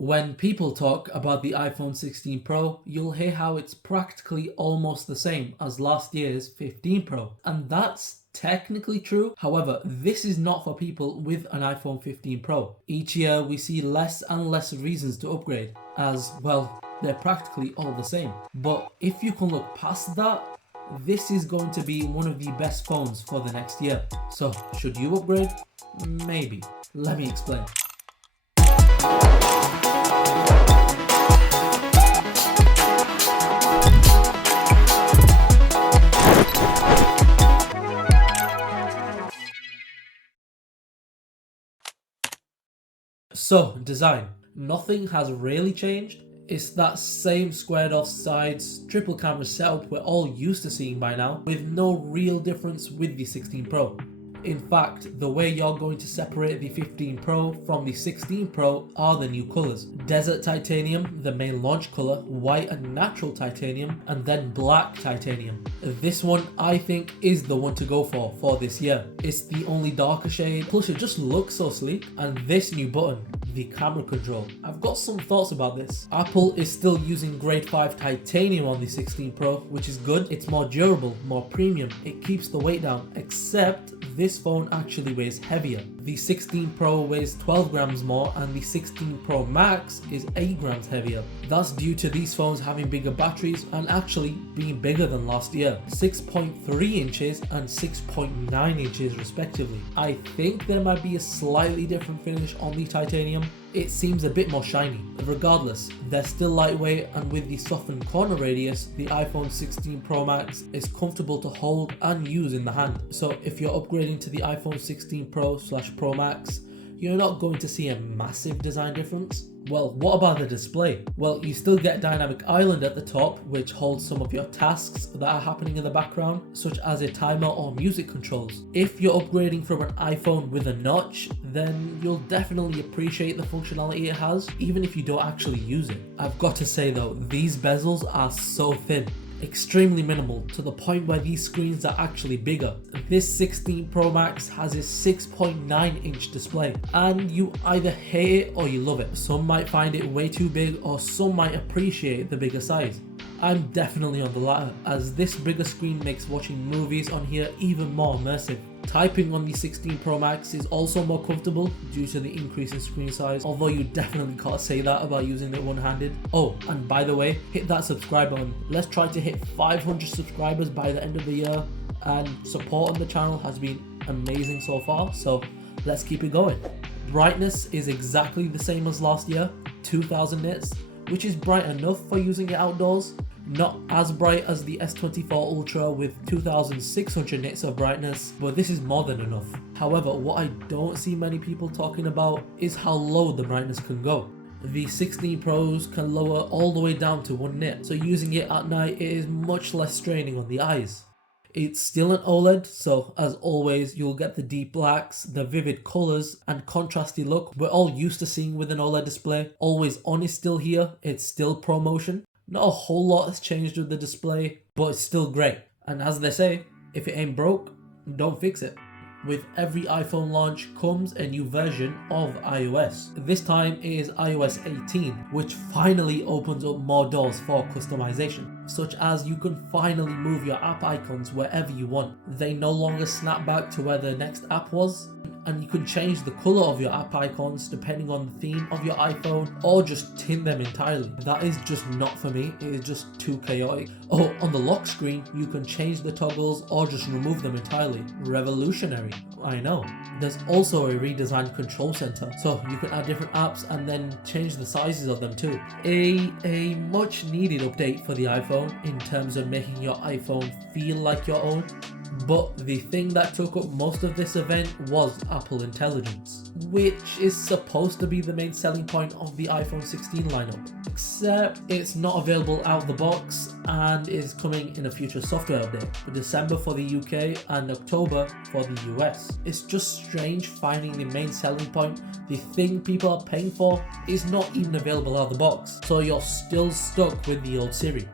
When people talk about the iPhone 16 Pro, you'll hear how it's practically almost the same as last year's 15 Pro. And that's technically true. However, this is not for people with an iPhone 15 Pro. Each year we see less and less reasons to upgrade, as well, they're practically all the same. But if you can look past that, this is going to be one of the best phones for the next year. So, should you upgrade? Maybe. Let me explain. So, design. Nothing has really changed. It's that same squared off sides, triple camera setup we're all used to seeing by now, with no real difference with the 16 Pro. In fact, the way you're going to separate the 15 Pro from the 16 Pro are the new colours. Desert Titanium, the main launch colour, white and natural titanium, and then black titanium. This one I think is the one to go for this year. It's the only darker shade, plus it just looks so sleek. And this new button, the camera control. I've got some thoughts about this. Apple is still using grade 5 titanium on the 16 Pro, which is good. It's more durable, more premium. It keeps the weight down, except this phone actually weighs heavier. The 16 Pro weighs 12 grams more and the 16 Pro Max is 8 grams heavier. That's due to these phones having bigger batteries and actually being bigger than last year. 6.3 inches and 6.9 inches respectively. I think there might be a slightly different finish on the titanium. It seems a bit more shiny. Regardless, they're still lightweight, and with the softened corner radius, the iPhone 16 Pro Max is comfortable to hold and use in the hand. So if you're upgrading to the iPhone 16 Pro/Pro Max, you're not going to see a massive design difference. Well, what about the display? Well, you still get Dynamic Island at the top, which holds some of your tasks that are happening in the background, such as a timer or music controls. If you're upgrading from an iPhone with a notch, then you'll definitely appreciate the functionality it has, even if you don't actually use it. I've got to say though, these bezels are so thin. Extremely minimal, to the point where these screens are actually bigger. This 16 Pro Max has a 6.9 inch display, and you either hate it or you love it. Some might find it way too big, or some might appreciate the bigger size. I'm definitely on the latter, as this bigger screen makes watching movies on here even more immersive. Typing on the 16 Pro Max is also more comfortable due to the increase in screen size, although you definitely can't say that about using it one-handed. Oh, and by the way, hit that subscribe button. Let's try to hit 500 subscribers by the end of the year, and support on the channel has been amazing so far, so let's keep it going. Brightness is exactly the same as last year, 2000 nits, which is bright enough for using it outdoors. Not as bright as the S24 Ultra with 2600 nits of brightness, but this is more than enough. However, what I don't see many people talking about is how low the brightness can go. The 16 Pros can lower all the way down to 1 nit, so using it at night it is much less straining on the eyes. It's still an OLED, so as always you'll get the deep blacks, the vivid colours and contrasty look we're all used to seeing with an OLED display. Always on is still here, it's still ProMotion. Not a whole lot has changed with the display, but it's still great. And as they say, if it ain't broke, don't fix it. With every iPhone launch comes a new version of iOS. This time it is iOS 18, which finally opens up more doors for customization, such as you can finally move your app icons wherever you want. They no longer snap back to where the next app was, and you can change the colour of your app icons depending on the theme of your iPhone, or just tint them entirely. That is just not for me, it is just too chaotic. Oh, on the lock screen, you can change the toggles or just remove them entirely. Revolutionary, I know. There's also a redesigned control center, so you can add different apps and then change the sizes of them too. A much needed update for the iPhone in terms of making your iPhone feel like your own. But the thing that took up most of this event was Apple Intelligence, which is supposed to be the main selling point of the iPhone 16 lineup, except it's not available out of the box and is coming in a future software update for December for the UK and October for the US. It's just strange finding the main selling point, the thing people are paying for, is not even available out of the box, so you're still stuck with the old Siri.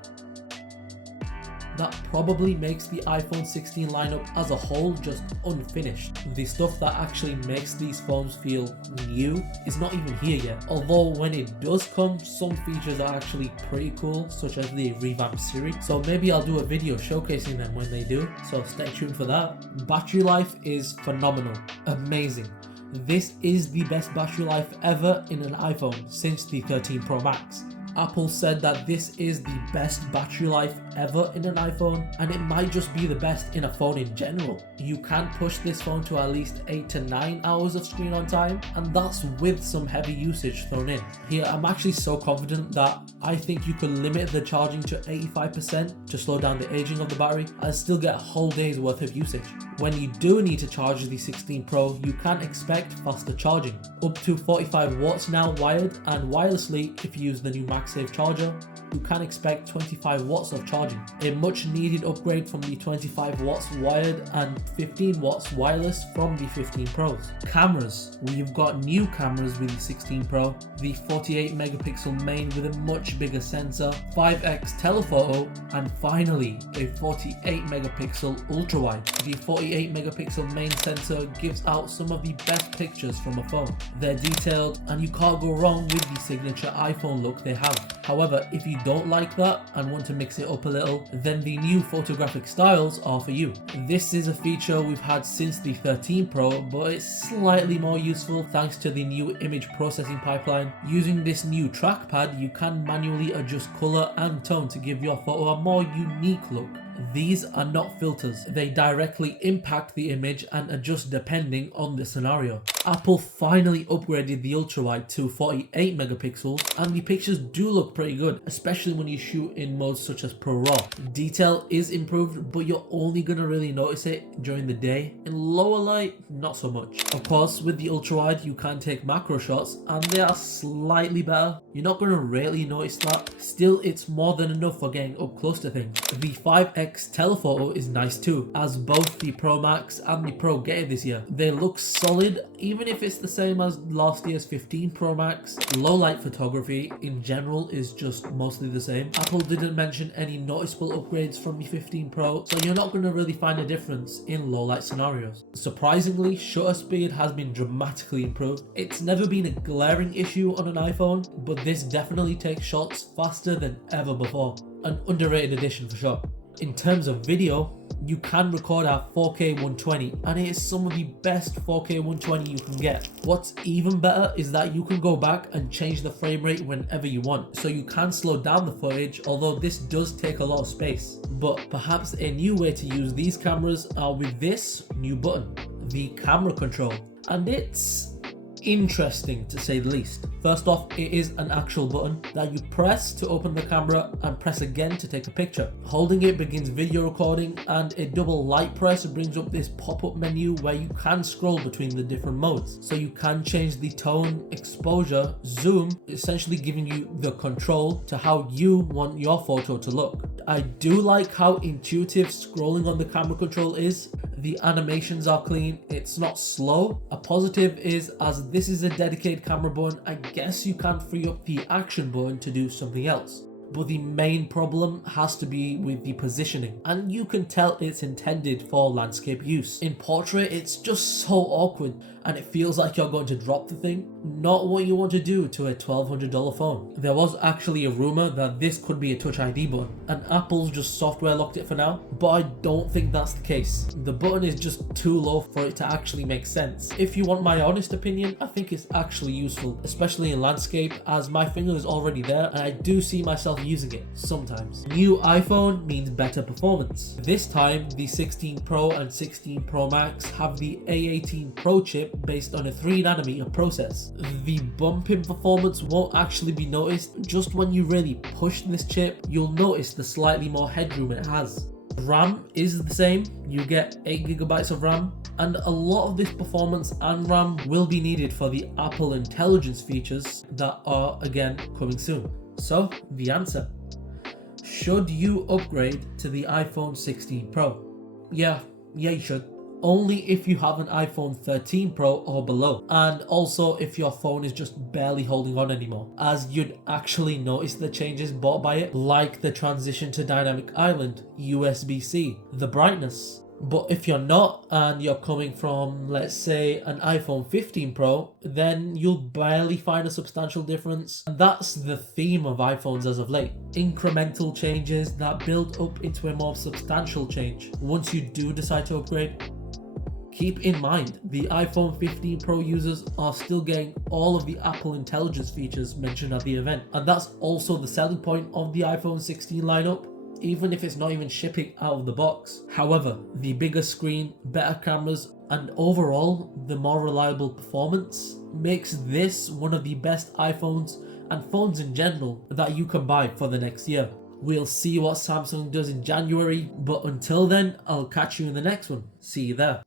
that probably makes the iPhone 16 lineup as a whole just unfinished. The stuff that actually makes these phones feel new is not even here yet, although when it does come, some features are actually pretty cool, such as the revamped Siri, so maybe I'll do a video showcasing them when they do, so stay tuned for that. Battery life is phenomenal, amazing. This is the best battery life ever in an iPhone since the 13 Pro Max. Apple said that this is the best battery life ever in an iPhone, and it might just be the best in a phone in general. You can push this phone to at least 8 to 9 hours of screen on time, and that's with some heavy usage thrown in. Here, I'm actually so confident that I think you could limit the charging to 85% to slow down the aging of the battery and still get a whole day's worth of usage. When you do need to charge the 16 Pro, you can expect faster charging, up to 45 watts now wired, and wirelessly if you use the new MagSafe charger, you can expect 25 watts of charging. A much needed upgrade from the 25 watts wired and 15 watts wireless from the 15 Pros. Cameras, we've got new cameras with the 16 Pro, the 48 megapixel main with a much bigger sensor, 5x telephoto, and finally a 48 megapixel ultra wide. The 48 megapixel main sensor gives out some of the best pictures from a phone. They're detailed and you can't go wrong with the signature iPhone look they have. However, if you don't like that and want to mix it up a little, then the new photographic styles are for you. This is a feature we've had since the 13 Pro, but it's slightly more useful thanks to the new image processing pipeline. Using this new trackpad, you can manually adjust color and tone to give your photo a more unique look. These are not filters, they directly impact the image and adjust depending on the scenario. Apple finally upgraded the ultrawide to 48 megapixels and the pictures do look pretty good, especially when you shoot in modes such as Pro RAW. Detail is improved, but you're only gonna really notice it during the day. In lower light, not so much. Of course, with the ultrawide you can take macro shots and they are slightly better. You're not gonna really notice that. Still, it's more than enough for getting up close to things. The 5x telephoto is nice too, as both the Pro Max and the Pro get it this year. They look solid, even if it's the same as last year's 15 Pro Max. Low light photography in general is just mostly the same. Apple didn't mention any noticeable upgrades from the 15 Pro, so you're not going to really find a difference in low light scenarios. Surprisingly, shutter speed has been dramatically improved. It's never been a glaring issue on an iPhone, but this definitely takes shots faster than ever before. An underrated addition for sure. In terms of video, you can record at 4K 120 and it is some of the best 4K 120 you can get. What's even better is that you can go back and change the frame rate whenever you want, so you can slow down the footage, although this does take a lot of space. But perhaps a new way to use these cameras are with this new button, the camera control, and it's interesting to say the least. First off, it is an actual button that you press to open the camera and press again to take a picture. Holding it begins video recording, and a double light press brings up this pop-up menu where you can scroll between the different modes. So you can change the tone, exposure, zoom, essentially giving you the control to how you want your photo to look. I do like how intuitive scrolling on the camera control is. The animations are clean, it's not slow. A positive is, as this is a dedicated camera button, I guess you can free up the action button to do something else. But the main problem has to be with the positioning, and you can tell it's intended for landscape use. In portrait, it's just so awkward and it feels like you're going to drop the thing. Not what you want to do to a $1,200 phone. There was actually a rumor that this could be a Touch ID button, and Apple's just software locked it for now, but I don't think that's the case. The button is just too low for it to actually make sense. If you want my honest opinion, I think it's actually useful, especially in landscape, as my finger is already there and I do see myself using it sometimes. New iPhone means better performance. This time, the 16 Pro and 16 Pro Max have the A18 Pro chip based on a 3nm process. The bump in performance won't actually be noticed. Just when you really push this chip, you'll notice the slightly more headroom it has. RAM is the same, you get 8GB of RAM, and a lot of this performance and RAM will be needed for the Apple Intelligence features that are again coming soon. So the answer: should you upgrade to the iPhone 16 Pro? Yeah, you should. only if you have an iPhone 13 Pro or below, and also if your phone is just barely holding on anymore, as you'd actually notice the changes brought by it, like the transition to Dynamic Island, USB-C, the brightness. But if you're not, and you're coming from, let's say, an iPhone 15 Pro, then you'll barely find a substantial difference. And that's the theme of iPhones as of late. Incremental changes that build up into a more substantial change once you do decide to upgrade. Keep in mind, the iPhone 15 Pro users are still getting all of the Apple Intelligence features mentioned at the event. And that's also the selling point of the iPhone 16 lineup, even if it's not even shipping out of the box. However, the bigger screen, better cameras, and overall the more reliable performance makes this one of the best iPhones and phones in general that you can buy for the next year. We'll see what Samsung does in January, but until then, I'll catch you in the next one. See you there.